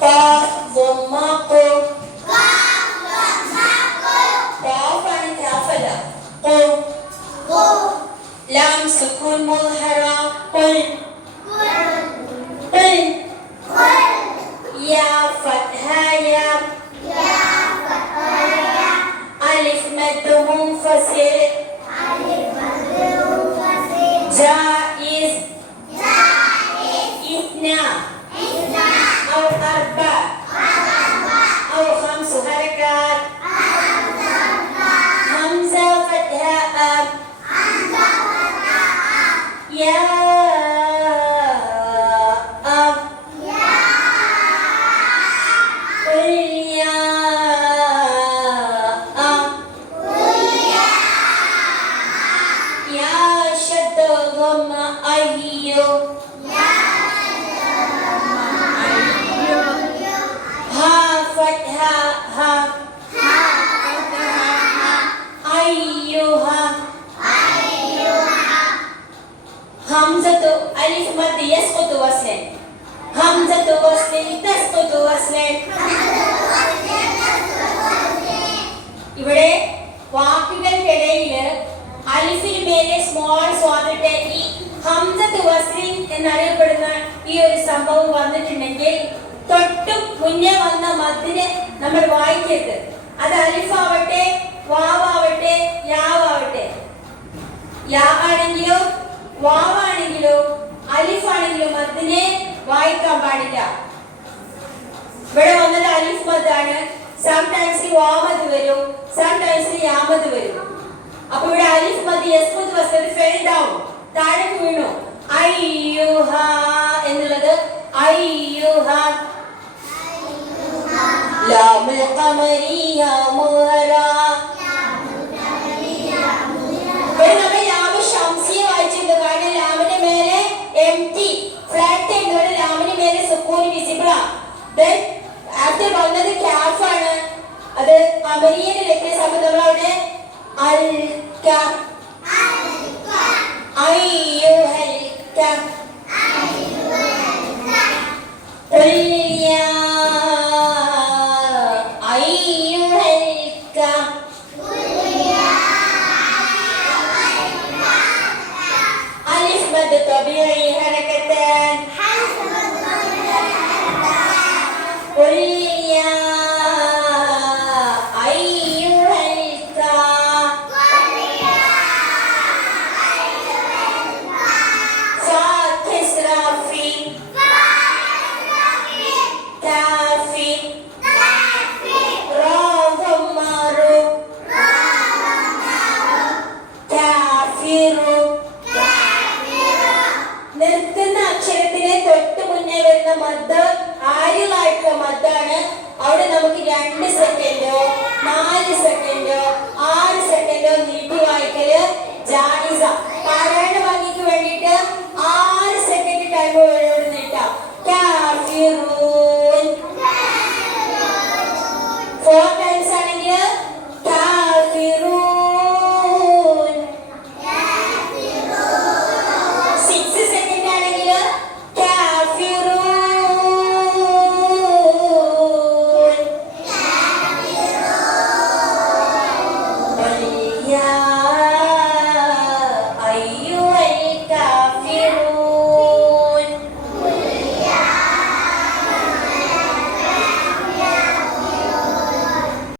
قاف ضم قو قاف ആണ് കാഫല قو لام سكون مظهرة قل قل يا فتحة يا ألف مد منفصل جائز اثنا أو أربع أو خمس حركات همزة فتحة أب يا أب قل يا أب يا شد ضم أيو ها فتحة ها أيها همزة ألف مد يسقط وصلا همزة وصل تسقط وصلا ഇവിടെ വാക്കുകൾക്കിടയിൽ അലിഫിന് മേലെ സ്മോൾ സ്വാദിട്ട് ഈ ഹംസത്ത് വസ്ലിൻ എന്നറിയപ്പെടുന്ന ഈ ഒരു സംഭവം വന്നിട്ടുണ്ടെങ്കിൽ തൊട്ടും മുന്നേ വന്ന മദ്ദിനെ നമ്മൾ വായിക്കരുത്. അത് അലിഫാവട്ടെ വാവാവട്ടെ യാവാവട്ടെ. യാ ആണെങ്കിലോ വാവാണെങ്കിലോ അലിഫാണെങ്കിലോ മദ്ദിനെ വായിക്കാൻ പാടില്ല. ഇവിടെ വന്നത് അലിഫ് മദ്ദാണ്. സംടൈംസ് വാമദ് വരും, സംടൈംസ് യാമദ് വരും. അപ്പൊ ഇവിടെ അലിഫ് മദ് യസ്ഖുത് വസ്ൽ ഫെൽ ഡൗൺ താഴേക്ക് വീണു. അയ്യുഹ എന്നുള്ളത് അയ്യുഹ ലാമുൽ ഖമരിയ മുഹറ. ഇവിടെ നമ്മൾ ലാമു ശംസിയ വായിച്ചിട്ടുണ്ട്. കാരണം ലാമിന്റെ മേലെ എംടി ഫ്ലാറ്റ് എന്നോട് ലാമിന്റെ മേലെ സുക്കൂൻ വിസിബിൾ ആണ്. ദെൻ ആഫ്റ്റർ വന്നത് കാഫ് ആണ്. അത് അമരിയയുടെ ലെക്കിനെ സംബന്ധിച്ച് അവിടെ അൽക അയ്യുഹൽക ഖുൽ യാ അയ്യുഹൽക അലിഫ് മദ് തബീഇ ഹറകതൻ ഖുൽ യാ നിർത്തുന്ന അക്ഷരത്തിന് തൊട്ട് മുന്നേ വരുന്ന മദ് ആര്യമായിട്ടുള്ള മദ്ദാണ്. അവിടെ നമുക്ക് 2 സെക്കൻഡോ 4 സെക്കൻഡോ 6 സെക്കൻഡോ നീട്ടി വായിക്കല് ജായിസ. പാരായണ ഭംഗിക്ക് വേണ്ടിയിട്ട് 6 സെക്കൻഡ് ടൈം വേണോട് നീട്ടാം. കാഫിറൂ